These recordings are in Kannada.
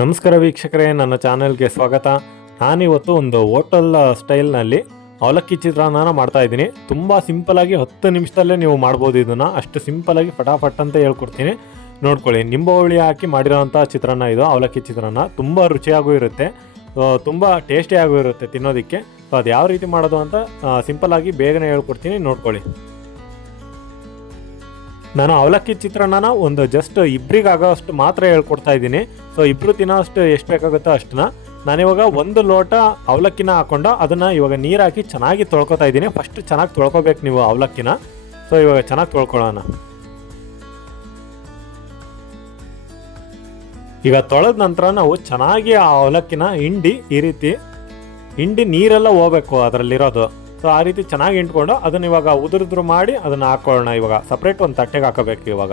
ನಮಸ್ಕಾರ ವೀಕ್ಷಕರೇ, ನನ್ನ ಚಾನೆಲ್ಗೆ ಸ್ವಾಗತ. ನಾನಿವತ್ತು ಒಂದು ಹೋಟೆಲ್ ಸ್ಟೈಲ್ನಲ್ಲಿ ಅವಲಕ್ಕಿ ಚಿತ್ರಾನ್ನ ಮಾಡ್ತಾ ಇದ್ದೀನಿ. ತುಂಬ ಸಿಂಪಲಾಗಿ ಹತ್ತು ನಿಮಿಷದಲ್ಲೇ ನೀವು ಮಾಡ್ಬೋದು ಇದನ್ನು. ಅಷ್ಟು ಸಿಂಪಲಾಗಿ ಫಟಾಫಟ್ ಅಂತ ಹೇಳ್ಕೊಡ್ತೀನಿ. ನೋಡ್ಕೊಳ್ಳಿ ನಿಂಬವಳಿ ಹಾಕಿ ಮಾಡಿರೋಂಥ ಚಿತ್ರಾನ್ನ ಇದು, ಅವಲಕ್ಕಿ ಚಿತ್ರಾನ್ನ. ತುಂಬ ರುಚಿಯಾಗೂ ಇರುತ್ತೆ. ತುಂಬ ಟೇಸ್ಟಿಯಾಗೂ ಇರುತ್ತೆ ತಿನ್ನೋದಕ್ಕೆ. ಸೊ ಅದು ಯಾವ ರೀತಿ ಮಾಡೋದು ಅಂತ ಸಿಂಪಲಾಗಿ ಬೇಗನೆ ಹೇಳ್ಕೊಡ್ತೀನಿ. ನೋಡ್ಕೊಳ್ಳಿ. ನಾನು ಅವಲಕ್ಕಿ ಚಿತ್ರಾನ್ನನ ಒಂದು ಜಸ್ಟ್ ಇಬ್ರಿಗೆ ಆಗೋಷ್ಟು ಮಾತ್ರ ಹೇಳ್ಕೊಡ್ತಾ ಇದ್ದೀನಿ. ಸೊ ಇಬ್ರು ತಿನ್ನೋಷ್ಟು ಎಷ್ಟು ಬೇಕಾಗುತ್ತೋ ಅಷ್ಟನ್ನ ನಾನಿವಾಗ ಒಂದು ಲೋಟ ಅವಲಕ್ಕಿನ ಹಾಕೊಂಡು ಅದನ್ನು ಇವಾಗ ನೀರು ಚೆನ್ನಾಗಿ ತೊಳ್ಕೊತಾ ಇದ್ದೀನಿ. ಫಸ್ಟ್ ಚೆನ್ನಾಗಿ ತೊಳ್ಕೊಬೇಕು ನೀವು ಅವಲಕ್ಕಿನ. ಸೊ ಇವಾಗ ಚೆನ್ನಾಗಿ ತೊಳ್ಕೊಳ್ಳೋಣ. ಈಗ ತೊಳೆದ ನಂತರ ನಾವು ಚೆನ್ನಾಗಿ ಆ ಅವಲಕ್ಕಿನ ಹಿಂಡಿ ಈ ರೀತಿ ಹಿಂಡಿ ನೀರೆಲ್ಲ ಹೋಗ್ಬೇಕು ಅದರಲ್ಲಿರೋದು. ಸೊ ಆ ರೀತಿ ಚೆನ್ನಾಗಿ ಇಟ್ಕೊಂಡು ಅದನ್ನ ಇವಾಗ ಉದುರಿದ್ರು ಮಾಡಿ ಅದನ್ನ ಹಾಕೊಳ್ಳೋಣ. ಇವಾಗ ಸಪ್ರೇಟ್ ಒಂದು ತಟ್ಟೆಗೆ ಹಾಕಬೇಕು ಇವಾಗ.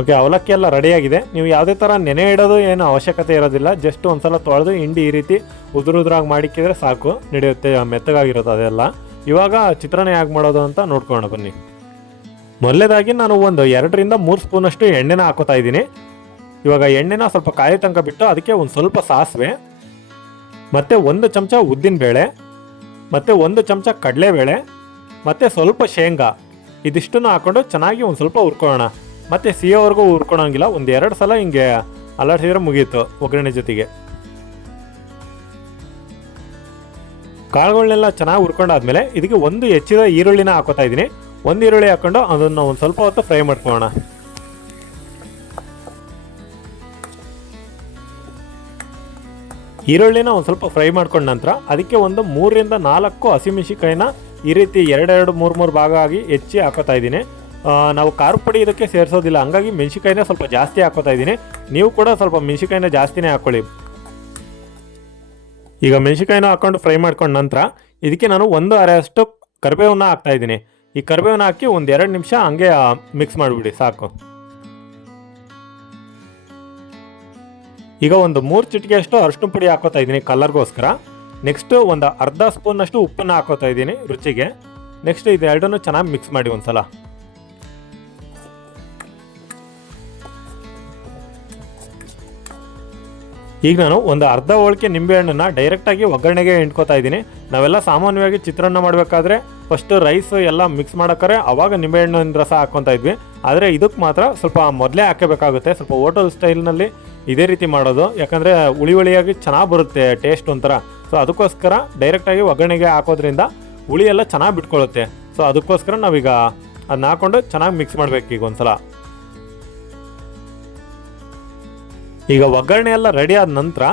ಓಕೆ ಅವಲಕ್ಕಿ ಎಲ್ಲ ರೆಡಿಯಾಗಿದೆ. ನೀವು ಯಾವುದೇ ಥರ ನೆನೆ ಇಡೋದು ಏನು ಅವಶ್ಯಕತೆ ಇರೋದಿಲ್ಲ. ಜಸ್ಟ್ ಒಂದ್ಸಲ ತೊಳೆದು ಹಿಂಡಿ ಈ ರೀತಿ ಉದುರುದ್ರಾಗಿ ಮಾಡಿಕ್ಕಿದ್ರೆ ಸಾಕು. ನಡೆಯುತ್ತೆ, ಮೆತ್ತಗಾಗಿರೋದು ಅದೆಲ್ಲ. ಇವಾಗ ಚಿತ್ರಾನ್ನ ಹೇಗೆ ಮಾಡೋದು ಅಂತ ನೋಡ್ಕೊಳ್ಳೋಣ ಬನ್ನಿ. ಮೊದಲೇದಾಗಿ ನಾನು ಒಂದು ಎರಡರಿಂದ ಮೂರು ಸ್ಪೂನಷ್ಟು ಎಣ್ಣೆನ ಹಾಕೋತಾ ಇದ್ದೀನಿ. ಇವಾಗ ಎಣ್ಣೆನ ಸ್ವಲ್ಪ ಕಾಯಿ ತನಕ ಬಿಟ್ಟು ಅದಕ್ಕೆ ಒಂದು ಸ್ವಲ್ಪ ಸಾಸಿವೆ, ಮತ್ತು ಒಂದು ಚಮಚ ಉದ್ದಿನಬೇಳೆ ಮತ್ತು ಒಂದು ಚಮಚ ಕಡಲೆಬೇಳೆ, ಮತ್ತು ಸ್ವಲ್ಪ ಶೇಂಗಾ. ಇದಿಷ್ಟನ್ನು ಹಾಕೊಂಡು ಚೆನ್ನಾಗಿ ಒಂದು ಸ್ವಲ್ಪ ಹುರ್ಕೊಳ್ಳೋಣ. ಮತ್ತು ಸಿಹಿವರೆಗೂ ಹುರ್ಕೊಳಂಗಿಲ್ಲ, ಒಂದು ಎರಡು ಸಲ ಹಿಂಗೆ ಅಲ್ಲಾಡ್ಸಿದ್ರೆ ಮುಗೀತು ಒಗ್ಗರಣೆ ಜೊತೆಗೆ. ಕಾಳುಗಳನ್ನೆಲ್ಲ ಚೆನ್ನಾಗಿ ಹುರ್ಕೊಂಡಾದ್ಮೇಲೆ, ಇದಕ್ಕೆ ಒಂದು ಹೆಚ್ಚಿದ ಈರುಳ್ಳಿನ ಹಾಕೋತಾ ಇದ್ದೀನಿ. ಒಂದು ಈರುಳ್ಳಿ ಹಾಕೊಂಡು ಅದನ್ನು ಒಂದು ಸ್ವಲ್ಪ ಹೊತ್ತು ಫ್ರೈ ಮಾಡ್ಕೊಳ್ಳೋಣ. ಈರುಳ್ಳಿನ ಒಂದು ಸ್ವಲ್ಪ ಫ್ರೈ ಮಾಡ್ಕೊಂಡ ನಂತರ ಅದಕ್ಕೆ ಒಂದು ಮೂರರಿಂದ ನಾಲ್ಕು ಹಸಿಮೆಣಸಿಕಾಯಿನ ಈ ರೀತಿ ಎರಡೆರಡು ಮೂರು ಮೂರು ಭಾಗ ಆಗಿ ಹೆಚ್ಚಿ ಹಾಕೋತಾ ಇದ್ದೀನಿ. ನಾವು ಖಾರ ಪುಡಿ ಇದಕ್ಕೆ ಸೇರಿಸೋದಿಲ್ಲ. ಹಂಗಾಗಿ ಮೆಣಸಿಕಾಯಿನ ಸ್ವಲ್ಪ ಜಾಸ್ತಿ ಹಾಕೋತಾ ಇದ್ದೀನಿ. ನೀವು ಕೂಡ ಸ್ವಲ್ಪ ಮೆಣಸಿಕಾಯಿನ ಜಾಸ್ತಿನೇ ಹಾಕೊಳ್ಳಿ. ಈಗ ಮೆಣಸಿಕಾಯಿನ ಹಾಕ್ಕೊಂಡು ಫ್ರೈ ಮಾಡ್ಕೊಂಡ ನಂತರ ಇದಕ್ಕೆ ನಾನು ಒಂದು ಅರೆಯಷ್ಟು ಕರಿಬೇವನ್ನ ಹಾಕ್ತಾ ಇದ್ದೀನಿ. ಈ ಕರಿಬೇವನ್ನ ಹಾಕಿ ಒಂದು ಎರಡು ನಿಮಿಷ ಹಂಗೆ ಮಿಕ್ಸ್ ಮಾಡಿಬಿಡಿ, ಸಾಕು. ಈಗ ಒಂದು ಮೂರು ಚಿಟಿಕೆಯಷ್ಟು ಅರಿಶಿನ ಪುಡಿ ಹಾಕೋತಾ ಇದ್ದೀನಿ ಕಲರ್ಗೋಸ್ಕರ. ನೆಕ್ಸ್ಟ್ ಒಂದು ಅರ್ಧ ಸ್ಪೂನಷ್ಟು ಉಪ್ಪನ್ನು ಹಾಕೋತಾ ಇದ್ದೀನಿ ರುಚಿಗೆ. ನೆಕ್ಸ್ಟ್ ಇದೆರಡನ್ನು ಚೆನ್ನಾಗಿ ಮಿಕ್ಸ್ ಮಾಡಿ ಒಂದ್ಸಲ. ಈಗ ನಾನು ಒಂದು ಅರ್ಧ ಹೋಳಿಕೆ ನಿಂಬೆಹಣ್ಣನ್ನು ಡೈರೆಕ್ಟಾಗಿ ಒಗ್ಗರಣೆಗೆ ಇಟ್ಕೋತಾ ಇದ್ದೀನಿ. ನಾವೆಲ್ಲ ಸಾಮಾನ್ಯವಾಗಿ ಚಿತ್ರಾನ್ನ ಮಾಡಬೇಕಾದ್ರೆ ಫಸ್ಟ್ ರೈಸ್ ಎಲ್ಲ ಮಿಕ್ಸ್ ಮಾಡೋಕ್ಕಾರೆ ಅವಾಗ ನಿಂಬೆಹಣ್ಣಿನ ರಸ ಹಾಕ್ಕೊತಾ ಇದ್ವಿ. ಆದರೆ ಇದಕ್ಕೆ ಮಾತ್ರ ಸ್ವಲ್ಪ ಮೊದಲೇ ಹಾಕಬೇಕಾಗುತ್ತೆ. ಸ್ವಲ್ಪ ಹೋಟೆಲ್ ಸ್ಟೈಲ್ನಲ್ಲಿ ಇದೇ ರೀತಿ ಮಾಡೋದು. ಯಾಕಂದರೆ ಹುಳಿ ಹುಳಿಯಾಗಿ ಚೆನ್ನಾಗಿ ಬರುತ್ತೆ ಟೇಸ್ಟ್ ಒಂಥರ. ಸೊ ಅದಕ್ಕೋಸ್ಕರ ಡೈರೆಕ್ಟಾಗಿ ಒಗ್ಗರಣೆಗೆ ಹಾಕೋದ್ರಿಂದ ಹುಳಿ ಎಲ್ಲ ಚೆನ್ನಾಗಿ ಬಿಟ್ಕೊಳ್ಳುತ್ತೆ ಸೊ ಅದಕ್ಕೋಸ್ಕರ ನಾವೀಗ ಅದನ್ನ ಹಾಕ್ಕೊಂಡು ಚೆನ್ನಾಗಿ ಮಿಕ್ಸ್ ಮಾಡಬೇಕು ಈಗ ಒಂದ್ಸಲ. ಈಗ ಒಗ್ಗರಣೆ ಎಲ್ಲ ರೆಡಿ ಆದ ನಂತರ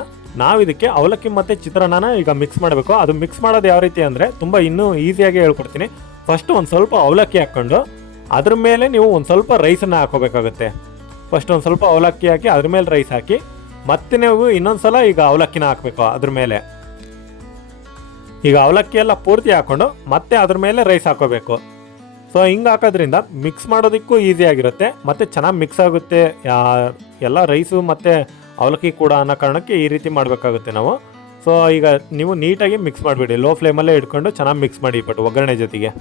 ನಾವು ಇದಕ್ಕೆ ಅವಲಕ್ಕಿ ಮತ್ತು ಚಿತ್ರಾನ್ನ ಈಗ ಮಿಕ್ಸ್ ಮಾಡಬೇಕು. ಅದು ಮಿಕ್ಸ್ ಮಾಡೋದು ಯಾವ ರೀತಿ ಅಂದರೆ ತುಂಬ ಇನ್ನೂ ಈಸಿಯಾಗಿ ಹೇಳ್ಕೊಡ್ತೀನಿ. ಫಸ್ಟ್ ಒಂದು ಸ್ವಲ್ಪ ಅವಲಕ್ಕಿ ಹಾಕ್ಕೊಂಡು ಅದ್ರ ಮೇಲೆ ನೀವು ಒಂದು ಸ್ವಲ್ಪ ರೈಸನ್ನು ಹಾಕೋಬೇಕಾಗುತ್ತೆ. ಫಸ್ಟ್ ಒಂದು ಸ್ವಲ್ಪ ಅವಲಕ್ಕಿ ಹಾಕಿ, ಅದ್ರ ಮೇಲೆ ರೈಸ್ ಹಾಕಿ ಮತ್ತೆ ನೀವು ಇನ್ನೊಂದು ಸಲ ಈಗ ಅವಲಕ್ಕಿನ ಹಾಕಬೇಕು ಅದ್ರ ಮೇಲೆ. ಈಗ ಅವಲಕ್ಕಿ ಎಲ್ಲ ಪೂರ್ತಿ ಹಾಕೊಂಡು, ಮತ್ತೆ ಅದ್ರ ಮೇಲೆ ರೈಸ್ ಹಾಕೋಬೇಕು. ಸೊ ಹಿಂಗೆ ಹಾಕೋದ್ರಿಂದ ಮಿಕ್ಸ್ ಮಾಡೋದಕ್ಕೂ ಈಸಿ ಆಗಿರುತ್ತೆ, ಮತ್ತು ಚೆನ್ನಾಗಿ ಮಿಕ್ಸ್ ಆಗುತ್ತೆ. ಎಲ್ಲ ರೈಸು ಮತ್ತು ಅವಲಕ್ಕಿ ಕೂಡ ಅನ್ನೋ ಕಾರಣಕ್ಕೆ ಈ ರೀತಿ ಮಾಡಬೇಕಾಗುತ್ತೆ ನಾವು. ಸೊ ಈಗ ನೀವು ನೀಟಾಗಿ ಮಿಕ್ಸ್ ಮಾಡಿಬಿಡಿ. ಲೋ ಫ್ಲೇಮಲ್ಲೇ ಇಟ್ಕೊಂಡು ಚೆನ್ನಾಗಿ ಮಿಕ್ಸ್ ಮಾಡಿ ಬಟ್ ಒಗ್ಗರಣೆ ಜೊತೆಗೆ.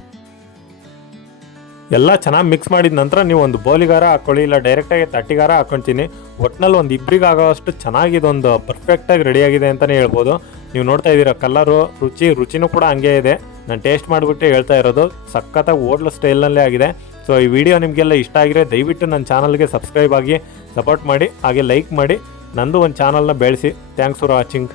ಎಲ್ಲ ಚೆನ್ನಾಗಿ ಮಿಕ್ಸ್ ಮಾಡಿದ ನಂತರ ನೀವು ಒಂದು ಬೋಲಿಗಾರ ಹಾಕೊಳ್ಳಿ, ಇಲ್ಲ ಡೈರೆಕ್ಟಾಗಿ ತಟ್ಟಿಗಾರ ಹಾಕೊಳ್ತೀನಿ ಒಟ್ನಲ್ಲಿ ಒಂದು ಇಬ್ಬರಿಗೆ ಆಗೋಷ್ಟು ಚೆನ್ನಾಗಿದೊಂದು ಪರ್ಫೆಕ್ಟಾಗಿ ರೆಡಿಯಾಗಿದೆ ಅಂತಲೇ ಹೇಳ್ಬೋದು. ನೀವು ನೋಡ್ತಾ ಇದ್ದೀರಾ ಕಲರು ರುಚಿ, ರುಚಿನೂ ಕೂಡ ಹಂಗೆ ಇದೆ. ನಾನು ಟೇಸ್ಟ್ ಮಾಡಿಬಿಟ್ಟು ಹೇಳ್ತಾ ಇರೋದು ಸಖತ್ತಾಗಿ ಹೋಟ್ಲ್ ಸ್ಟೈಲ್ನಲ್ಲೇ ಆಗಿದೆ. ಸೊ ಈ ವಿಡಿಯೋ ನಿಮಗೆಲ್ಲ ಇಷ್ಟ ಆಗಿದೆ ದಯವಿಟ್ಟು ನನ್ನ ಚಾನಲ್ಗೆ ಸಬ್ಸ್ಕ್ರೈಬ್ ಆಗಿ ಸಪೋರ್ಟ್ ಮಾಡಿ, ಹಾಗೆ ಲೈಕ್ ಮಾಡಿ, ನಂದು ಒಂದು ಚಾನಲ್ನ ಬೆಳೆಸಿ. Thanks for watching